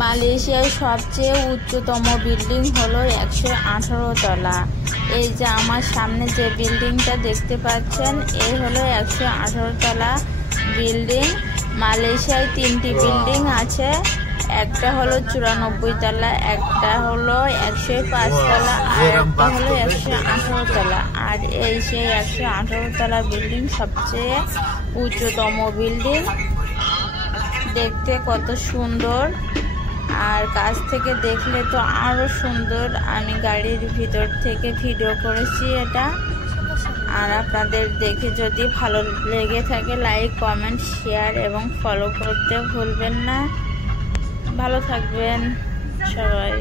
মালয়েশিয়ার সবচেয়ে উচ্চতম বিল্ডিং হলো 118 তলা। এই যে আমার সামনে যে বিল্ডিংটা দেখতে পাচ্ছেন, এই হলো 118 তলা বিল্ডিং। মালয়েশিয়ায় 3টি বিল্ডিং আছে, একটা হলো 94 তলা, একটা হলো 105 তলা, আর একটা হলো 118 তলা। আর এই সেই 118 তলা বিল্ডিং সবচেয়ে উচ্চতম বিল্ডিং। দেখতে কত সুন্দর, আর কাছ থেকে দেখলে তো আরো সুন্দর। আমি গাড়ির ভিতর থেকে ভিডিও করেছি এটা। আর আপনাদের দেখে যদি ভালো লেগে থাকে, লাইক, কমেন্ট, শেয়ার এবং ফলো করতে ভুলবেন না। ভালো থাকবেন সবাই।